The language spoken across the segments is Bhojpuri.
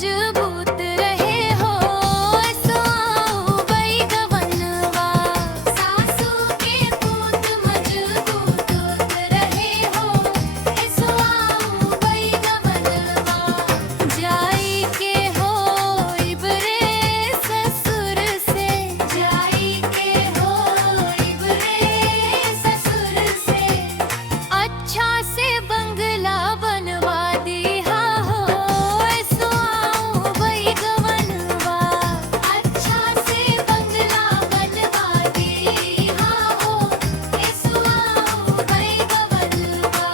मजबूत रहे हो सो बई गवनवा। सासू के पूत मजबूत रहे हो सो बई गवनवा। जाई के हो इबरे ससुर से, जाई के हो इबरे ससुर से। अच्छा से बंगला बनवा दिया हो सो बई गवनवा। अच्छा से बंगला बनवा दिया हो सो बई गवनवा।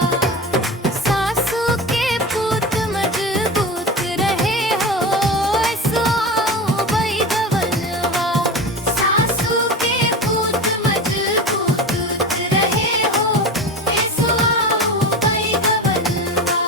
सासू के पूत मजबूत रहे हो सो बई गवनवा। सासू के पूत मजबूत रहे हो सो बई गवनवा।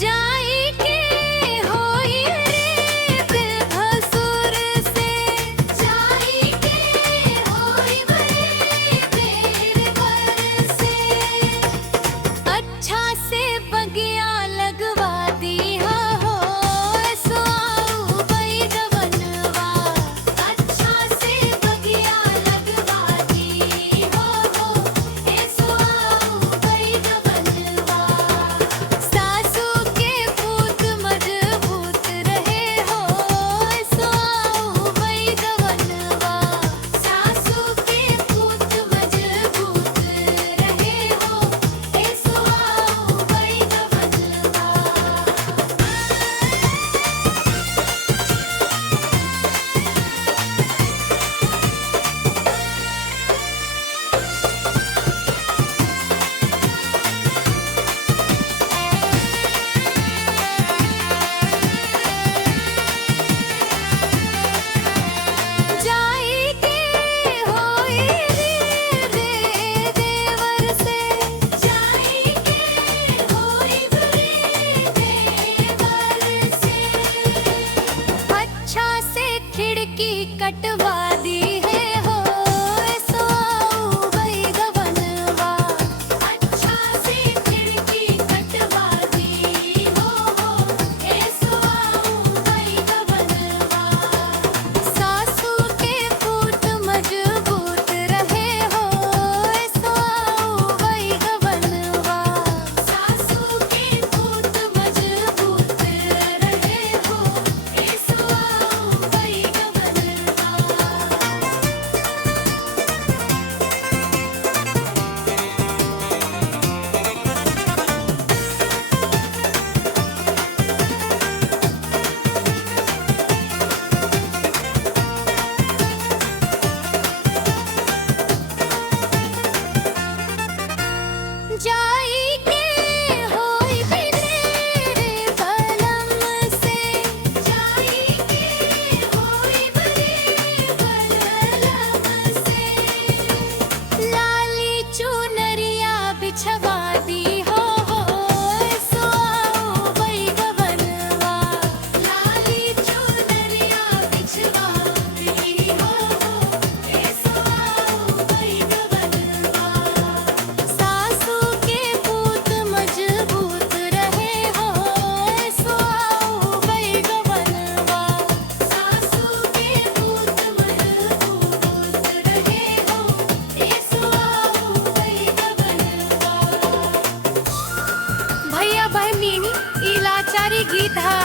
जाई के होई रे बेभसुर से, जाई के होई रे बेरबर से। अच्छा से बगिया लगवा दिया हो सो बई गवनवा। अच्छा से बगिया लगवा दी हो सो बई गवनवा। सासू के पूत मजबूत रहे हो सो बई गवनवा। सासू के पूत मजबूत रहे हो सो बई गवनवा। जाई के होई रे देवर से, जाई के होई रे देवर से। अच्छा से खिड़की कटवा दी है हो सो बई गवनवा। अच्छा से खिड़की कटवा दी हो सो बई गवनवा। सासू के पूत मजबूत रहे हो सो बई गवनवा। सासू के पूत मजबूत रहे हो सो बई गवनवा। जाई के होई रे बलम से, जाई के होई रे बलम से। लाली चुनरिया बिछवा दी हो सो बई गवनवा। लाली चुनरिया बिछवा दी हो सो बई गवनवा। सासू के पूत मजबूत रहे हो सो बई गवनवा। सासू के पूत मजबूत रहे हो सो बई गवनवा। भैया बहनी ई लाचारी गीत हा।